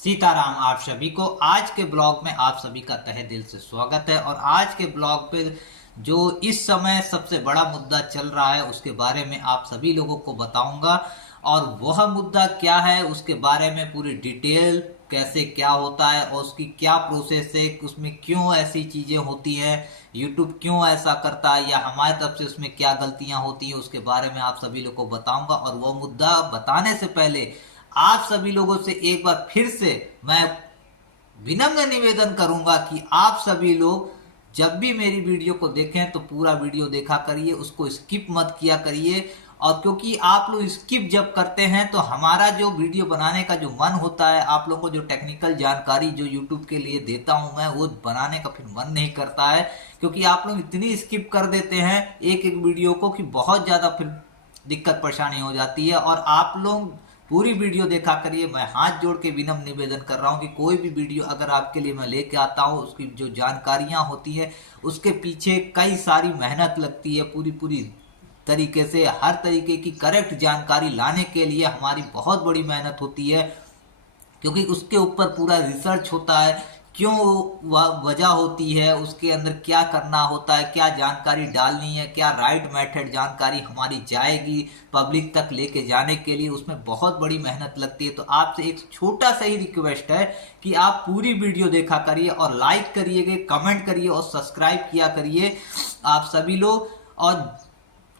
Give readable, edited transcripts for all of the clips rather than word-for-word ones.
सीताराम। आप सभी को आज के ब्लॉग में आप सभी का तहे दिल से स्वागत है। और आज के ब्लॉग पे जो इस समय सबसे बड़ा मुद्दा चल रहा है उसके बारे में आप सभी लोगों को बताऊंगा। और वह मुद्दा क्या है उसके बारे में पूरी डिटेल, कैसे क्या होता है और उसकी क्या प्रोसेस है, उसमें क्यों ऐसी चीजें होती हैं, यूट्यूब क्यों ऐसा करता है या हमारी तरफ से उसमें क्या गलतियां होती हैं, उसके बारे में आप सभी लोगों को बताऊंगा। और वह मुद्दा बताने से पहले आप सभी लोगों से एक बार फिर से मैं विनम्र निवेदन करूंगा कि आप सभी लोग जब भी मेरी वीडियो को देखें तो पूरा वीडियो देखा करिए, उसको स्किप मत किया करिए। और क्योंकि आप लोग स्किप जब करते हैं तो हमारा जो वीडियो बनाने का जो मन होता है, आप लोगों को जो टेक्निकल जानकारी जो यूट्यूब के लिए देता हूं मैं, वो बनाने का फिर मन नहीं करता है। क्योंकि आप लोग इतनी स्किप कर देते हैं एक एक वीडियो को कि बहुत ज्यादा फिर दिक्कत परेशानी हो जाती है। और आप लोग पूरी वीडियो देखा करिए। मैं हाथ जोड़ के विनम्र निवेदन कर रहा हूं कि कोई भी वीडियो अगर आपके लिए मैं लेके आता हूं, उसकी जो जानकारियां होती है उसके पीछे कई सारी मेहनत लगती है। पूरी पूरी तरीके से हर तरीके की करेक्ट जानकारी लाने के लिए हमारी बहुत बड़ी मेहनत होती है, क्योंकि उसके ऊपर पूरा रिसर्च होता है, क्यों वजह होती है, उसके अंदर क्या करना होता है, क्या जानकारी डालनी है, क्या राइट मेथड जानकारी हमारी जाएगी पब्लिक तक लेके जाने के लिए, उसमें बहुत बड़ी मेहनत लगती है। तो आपसे एक छोटा सा ही रिक्वेस्ट है कि आप पूरी वीडियो देखा करिए और लाइक करिएगा, कमेंट करिए और सब्सक्राइब किया करिए आप सभी लोग। और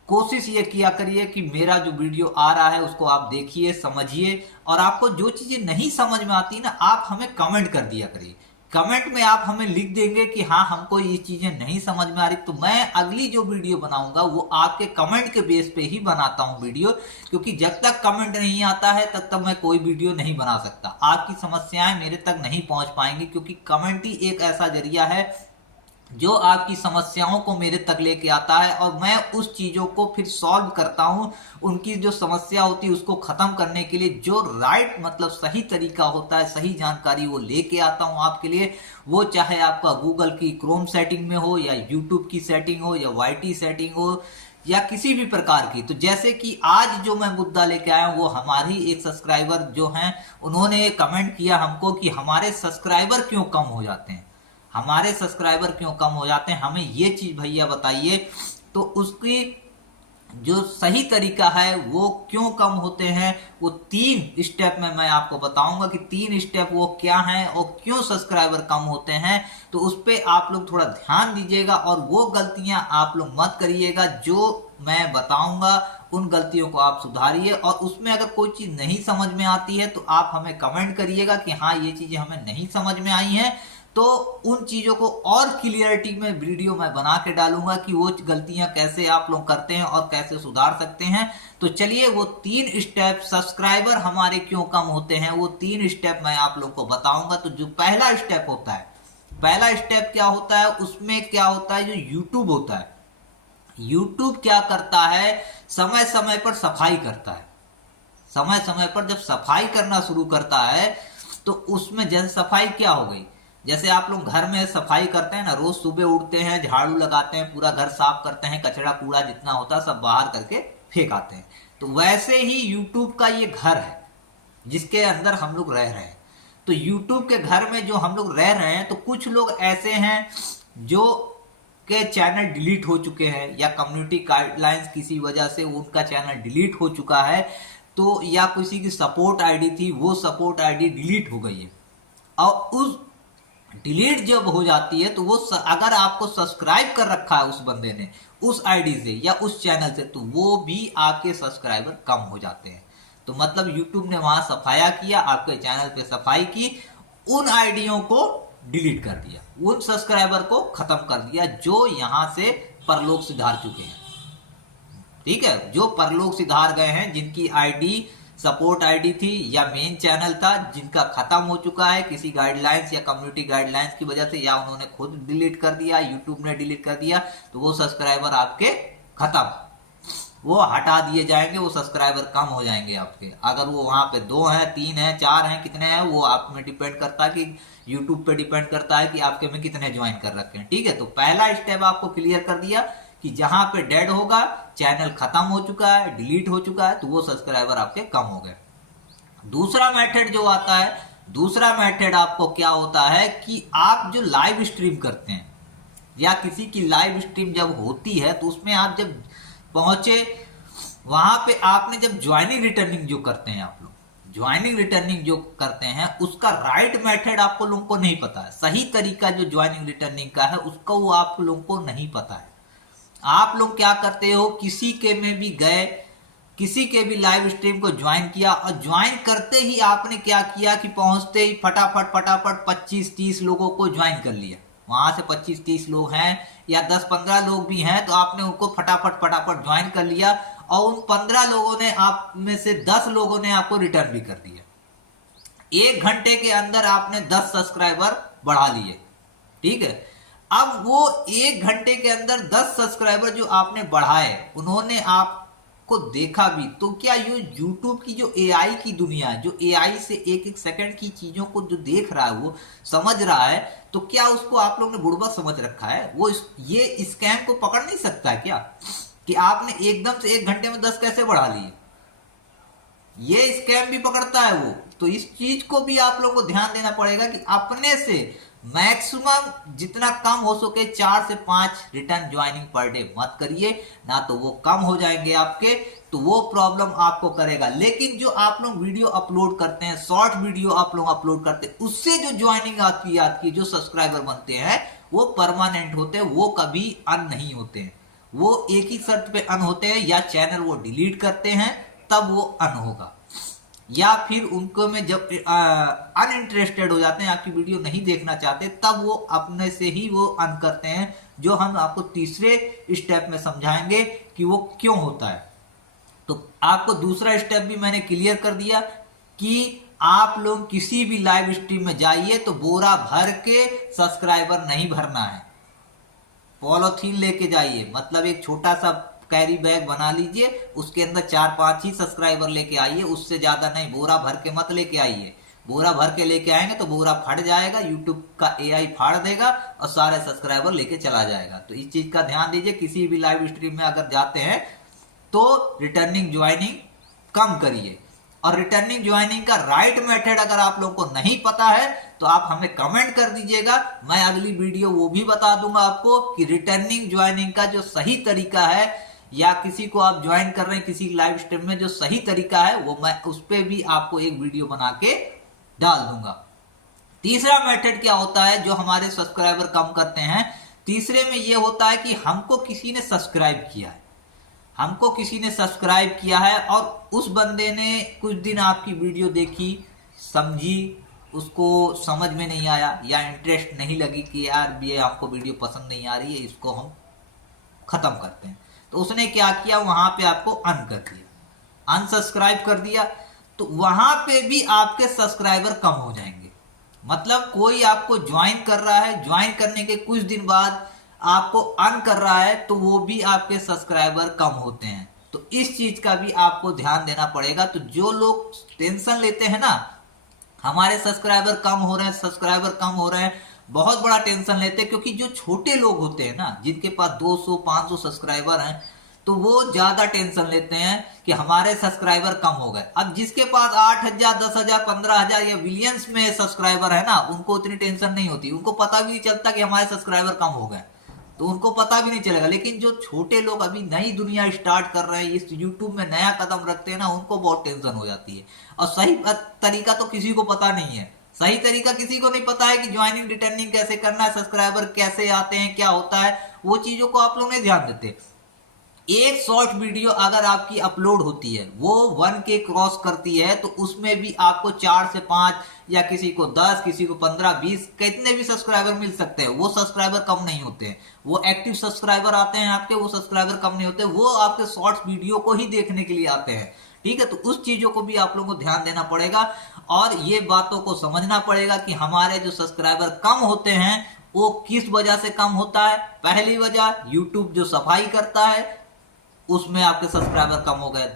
कोशिश ये किया करिए कि मेरा जो वीडियो आ रहा है उसको आप देखिए, समझिए। और आपको जो चीजें नहीं समझ में आती ना, आप हमें कमेंट कर दिया करिए। कमेंट में आप हमें लिख देंगे कि हाँ हमको ये चीजें नहीं समझ में आ रही, तो मैं अगली जो वीडियो बनाऊंगा वो आपके कमेंट के बेस पे ही बनाता हूं वीडियो। क्योंकि जब तक कमेंट नहीं आता है तब तक मैं कोई वीडियो नहीं बना सकता। आपकी समस्याएं मेरे तक नहीं पहुंच पाएंगी, क्योंकि कमेंट ही एक ऐसा जरिया है जो आपकी समस्याओं को मेरे तक लेके आता है और मैं उस चीजों को फिर सॉल्व करता हूं। उनकी जो समस्या होती है उसको खत्म करने के लिए जो राइट मतलब सही तरीका होता है, सही जानकारी वो लेके आता हूं आपके लिए। वो चाहे आपका गूगल की क्रोम सेटिंग में हो या यूट्यूब की सेटिंग हो या वाईटी सेटिंग हो या किसी भी प्रकार की। तो जैसे कि आज जो मैं मुद्दा लेके आया हूं, वो हमारी एक सब्सक्राइबर जो हैं उन्होंने कमेंट किया हमको कि हमारे सब्सक्राइबर क्यों कम हो जाते हैं, हमारे सब्सक्राइबर क्यों कम हो जाते हैं, हमें ये चीज भैया बताइए। तो उसकी जो सही तरीका है वो क्यों कम होते हैं, वो 3 स्टेप में मैं आपको बताऊंगा कि 3 स्टेप वो क्या हैं और क्यों सब्सक्राइबर कम होते हैं। तो उस पर आप लोग थोड़ा ध्यान दीजिएगा और वो गलतियां आप लोग मत करिएगा। जो मैं बताऊंगा उन गलतियों को आप सुधारिए। और उसमें अगर कोई चीज नहीं समझ में आती है तो आप हमें कमेंट करिएगा कि हाँ ये चीजें हमें नहीं समझ में आई हैं, तो उन चीजों को और क्लियरिटी में वीडियो में बना के डालूंगा कि वो गलतियां कैसे आप लोग करते हैं और कैसे सुधार सकते हैं। तो चलिए वो 3 स्टेप सब्सक्राइबर हमारे क्यों कम होते हैं, वो 3 स्टेप मैं आप लोग को बताऊंगा। तो जो पहला स्टेप होता है, पहला स्टेप क्या होता है, उसमें क्या होता है, जो यूट्यूब होता है, यूट्यूब क्या करता है, समय समय पर सफाई करता है। समय समय पर जब सफाई करना शुरू करता है तो उसमें जन सफाई क्या हो गई, जैसे आप लोग घर में सफाई करते हैं ना, रोज सुबह उठते हैं, झाड़ू लगाते हैं, पूरा घर साफ करते हैं, कचरा कूड़ा जितना होता है सब बाहर करके फेंक आते हैं। तो वैसे ही यूट्यूब का ये घर है जिसके अंदर हम लोग रह रहे हैं। तो यूट्यूब के घर में जो हम लोग रह रहे हैं, तो कुछ लोग ऐसे हैं जो के चैनल डिलीट हो चुके हैं या कम्युनिटी गाइडलाइंस किसी वजह से उनका चैनल डिलीट हो चुका है, तो या किसी की सपोर्ट आईडी थी वो सपोर्ट आईडी डिलीट हो गई है। और उस डिलीट जब हो जाती है तो वो अगर आपको सब्सक्राइब कर रखा है उस बंदे ने उस आईडी से या उस चैनल से, तो वो भी आपके सब्सक्राइबर कम हो जाते हैं। तो मतलब यूट्यूब ने वहां सफाया किया, आपके चैनल पे सफाई की, उन आईडियों को डिलीट कर दिया, उन सब्सक्राइबर को खत्म कर दिया जो यहां से परलोक सिधार चुके हैं। ठीक है, जो परलोक सिधार गए हैं, जिनकी आईडी सपोर्ट आईडी थी या मेन चैनल था, जिनका खत्म हो चुका है किसी गाइडलाइंस या कम्युनिटी गाइडलाइंस की वजह से, या उन्होंने खुद डिलीट कर दिया, यूट्यूब ने डिलीट कर दिया, तो वो सब्सक्राइबर आपके खत्म, वो हटा दिए जाएंगे, वो सब्सक्राइबर कम हो जाएंगे आपके। अगर वो वहां पे 2 हैं, 3 हैं, 4 हैं, कितने हैं, वो आप में डिपेंड करता है कि यूट्यूब पे डिपेंड करता है कि आपके में कितने ज्वाइन कर रखे हैं। ठीक है, तो पहला स्टेप आपको क्लियर कर दिया कि जहां पे डेड होगा, चैनल खत्म हो चुका है, डिलीट हो चुका है, तो वो सब्सक्राइबर आपके कम हो गए। दूसरा मेथड जो आता है दूसरा मेथड आपको क्या होता है कि आप जो लाइव स्ट्रीम करते हैं या किसी की लाइव स्ट्रीम जब होती है तो उसमें आप जब पहुंचे वहां पे आपने जब ज्वाइनिंग रिटर्निंग जो करते हैं, आप लोग ज्वाइनिंग रिटर्निंग जो करते हैं उसका राइट मेथड आपको लोगों को नहीं पता है। सही तरीका जो ज्वाइनिंग रिटर्निंग का है उसका वो आप लोगों को नहीं पता है। आप लोग क्या करते हो, किसी के में भी गए, किसी के भी लाइव स्ट्रीम को ज्वाइन किया और ज्वाइन करते ही आपने क्या किया कि पहुंचते ही फटाफट फटाफट 25-30 लोगों को ज्वाइन कर लिया। वहां से 25-30 लोग हैं या 10-15 लोग भी हैं तो आपने उनको फटाफट फटाफट ज्वाइन कर लिया और उन 15 लोगों ने आप में से 10 लोगों ने आपको रिटर्न भी कर दिया। 1 घंटे के अंदर आपने 10 सब्सक्राइबर बढ़ा लिए। ठीक है, अब वो 1 घंटे के अंदर 10 सब्सक्राइबर जो आपने बढ़ाए, उन्होंने आपको देखा भी, तो क्या ये यूट्यूब की जो एआई की दुनिया है, जो एआई से एक एक सेकंड की चीजों को जो देख रहा है, वो समझ रहा है, तो क्या उसको आप लोगों ने बुड़बक समझ रखा है? वो ये स्कैम को पकड़ नहीं सकता क्या कि आपने एकदम से 1 घंटे में 10 कैसे बढ़ा लिए? ये स्कैम भी पकड़ता है वो। तो इस चीज को भी आप लोगों को ध्यान देना पड़ेगा कि अपने से मैक्सिमम जितना कम हो सके 4 से 5 रिटर्न ज्वाइनिंग पर डे मत करिए, ना तो वो कम हो जाएंगे आपके, तो वो प्रॉब्लम आपको करेगा। लेकिन जो आप लोग वीडियो अपलोड करते हैं, शॉर्ट वीडियो आप लोग अपलोड करते हैं, उससे जो ज्वाइनिंग आपकी जो सब्सक्राइबर बनते हैं वो परमानेंट होते हैं, वो कभी अन नहीं होते हैं। वो एक ही शर्त पे अन होते हैं, या चैनल वो डिलीट करते हैं तब वो अन होगा, या फिर उनको में जब अनइंटरेस्टेड हो जाते हैं, आपकी वीडियो नहीं देखना चाहते, तब वो अपने से ही वो अन करते हैं, जो हम आपको तीसरे स्टेप में समझाएंगे कि वो क्यों होता है। तो आपको दूसरा स्टेप भी मैंने क्लियर कर दिया कि आप लोग किसी भी लाइव स्ट्रीम में जाइए तो बोरा भर के सब्सक्राइबर नहीं भरना है, पॉलिथीन लेके जाइए। मतलब एक छोटा सा कैरी बैग बना लीजिए, उसके अंदर 4-5 ही सब्सक्राइबर लेके आइए, उससे ज्यादा नहीं। बोरा भर के मत लेके आइए, बोरा भर के लेके आएंगे तो बोरा फट जाएगा, यूट्यूब का एआई फाड़ देगा और सारे सब्सक्राइबर लेके चला जाएगा। तो इस चीज का ध्यान दीजिए, किसी भी लाइव स्ट्रीम में अगर जाते हैं तो रिटर्निंग ज्वाइनिंग कम करिए। और रिटर्निंग ज्वाइनिंग का राइट मेथड अगर आप लोगों को नहीं पता है तो आप हमें कमेंट कर दीजिएगा, मैं अगली वीडियो वो भी बता दूंगा आपको कि रिटर्निंग ज्वाइनिंग का जो सही तरीका है, या किसी को आप ज्वाइन कर रहे हैं किसी लाइव स्ट्रीम में, जो सही तरीका है वो मैं उस पर भी आपको एक वीडियो बना के डाल दूंगा। तीसरा मेथड क्या होता है जो हमारे सब्सक्राइबर कम करते हैं? तीसरे में ये होता है कि हमको किसी ने सब्सक्राइब किया है, हमको किसी ने सब्सक्राइब किया है और उस बंदे ने कुछ दिन आपकी वीडियो देखी, समझी, उसको समझ में नहीं आया या इंटरेस्ट नहीं लगी कि यार ये हमको वीडियो पसंद नहीं आ रही है, इसको हम खत्म करते हैं, तो उसने क्या किया, वहां पे आपको अन कर दिया, अनसब्सक्राइब कर दिया। तो वहां पे भी आपके सब्सक्राइबर कम हो जाएंगे। मतलब कोई आपको ज्वाइन कर रहा है, ज्वाइन करने के कुछ दिन बाद आपको अन कर रहा है, तो वो भी आपके सब्सक्राइबर कम होते हैं। तो इस चीज का भी आपको ध्यान देना पड़ेगा। तो जो लोग टेंशन लेते हैं ना, हमारे सब्सक्राइबर कम हो रहे हैं, सब्सक्राइबर कम हो रहे हैं, बहुत बड़ा टेंशन लेते हैं, क्योंकि जो छोटे लोग होते हैं ना, जिनके पास 200-500 सब्सक्राइबर हैं, तो वो ज्यादा टेंशन लेते हैं कि हमारे सब्सक्राइबर कम हो गए। अब जिसके पास 8,000, 10,000, 15,000 या मिलियंस में सब्सक्राइबर है ना, उनको उतनी टेंशन नहीं होती, उनको पता भी नहीं चलता कि हमारे सब्सक्राइबर कम हो गए, तो उनको पता भी नहीं चलेगा। लेकिन जो छोटे लोग अभी नई दुनिया स्टार्ट कर रहे हैं, इस यूट्यूब में नया कदम रखते हैं ना, उनको बहुत टेंशन हो जाती है। और सही तरीका तो किसी को पता नहीं है, सही तरीका किसी को नहीं पता है कि ज्वाइनिंग रिटर्निंग कैसे करना है, सब्सक्राइबर कैसे आते हैं, क्या होता है, वो चीजों को आप लोग नहीं ध्यान देते। एक शॉर्ट वीडियो अगर आपकी अपलोड होती है, वो 1K क्रॉस करती है, तो उसमें भी आपको 4 से 5 या किसी को 10, किसी को 15, 20, कितने भी सब्सक्राइबर मिल सकते हैं। वो सब्सक्राइबर कम नहीं होते हैं, वो एक्टिव सब्सक्राइबर आते हैं आपके, वो सब्सक्राइबर कम नहीं होते, वो आपके शॉर्ट्स वीडियो को ही देखने के लिए आते हैं। ठीक है, तो उस चीजों को भी आप लोगों को ध्यान देना पड़ेगा और ये बातों को समझना पड़ेगा कि हमारे जो सब्सक्राइबर कम होते हैं वो किस वजह से कम होता है। पहली वजह, यूट्यूब जो सफाई करता है उसमें आपके सब्सक्राइबर कम हो गए।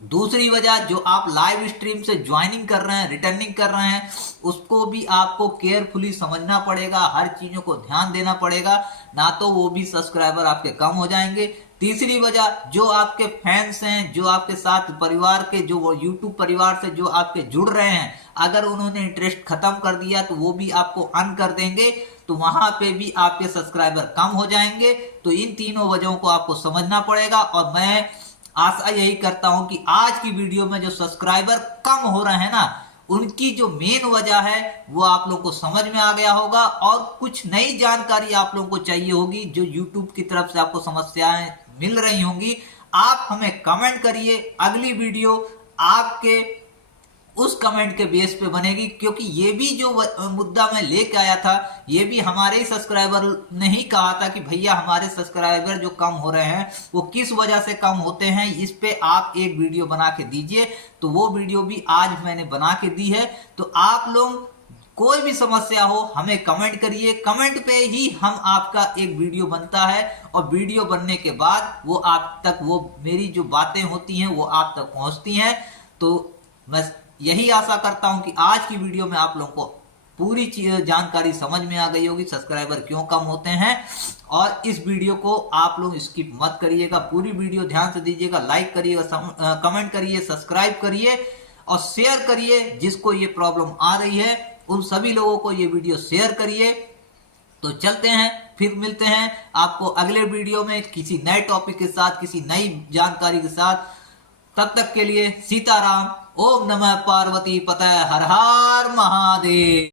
दूसरी वजह, जो आप लाइव स्ट्रीम से ज्वाइनिंग कर रहे हैं, रिटर्निंग कर रहे हैं, उसको भी आपको केयरफुली समझना पड़ेगा, हर चीजों को ध्यान देना पड़ेगा, ना तो वो भी सब्सक्राइबर आपके कम हो जाएंगे। तीसरी वजह, जो आपके फैंस हैं, जो आपके साथ परिवार के, जो वो यूट्यूब परिवार से जो आपके जुड़ रहे हैं, अगर उन्होंने इंटरेस्ट खत्म कर दिया तो वो भी आपको अन कर देंगे, तो वहां पे भी आपके सब्सक्राइबर कम हो जाएंगे। तो इन तीनों वजहों को आपको समझना पड़ेगा, और मैं आशा यही करता हूं कि आज की वीडियो में जो सब्सक्राइबर कम हो रहे हैं ना, उनकी जो मेन वजह है वो आप लोगों को समझ में आ गया होगा, और कुछ नई जानकारी आप लोगों को चाहिए होगी, जो YouTube की तरफ से आपको समस्याएं मिल रही होंगी। आप हमें कमेंट करिए, अगली वीडियो आपके उस कमेंट के बेस पे बनेगी, क्योंकि ये भी जो मुद्दा मैं लेके आया था, ये भी हमारे ही सब्सक्राइबर ने ही कहा था कि भैया हमारे सब्सक्राइबर जो कम हो रहे हैं वो किस वजह से कम होते हैं, इस पे आप एक वीडियो बना के दीजिए। तो वो वीडियो भी आज मैंने बना के दी है। तो आप लोग कोई भी समस्या हो हमें कमेंट करिए, कमेंट पे ही हम आपका एक वीडियो बनता है, और वीडियो बनने के बाद वो आप तक, वो मेरी जो बातें होती हैं वो आप तक पहुंचती हैं। तो मैं यही आशा करता हूं कि आज की वीडियो में आप लोगों को पूरी जानकारी समझ में आ गई होगी, सब्सक्राइबर क्यों कम होते हैं। और इस वीडियो को आप लोग स्किप मत करिएगा, पूरी वीडियो ध्यान से दीजिएगा, लाइक करिएगा, कमेंट करिए, सब्सक्राइब करिए और शेयर करिए। जिसको ये प्रॉब्लम आ रही है उन सभी लोगों को ये वीडियो शेयर करिए। तो चलते हैं, फिर मिलते हैं आपको अगले वीडियो में किसी नए टॉपिक के साथ, किसी नई जानकारी के साथ। तब तक के लिए सीताराम, ओम नमः पार्वती पतये, हर हर महादेव।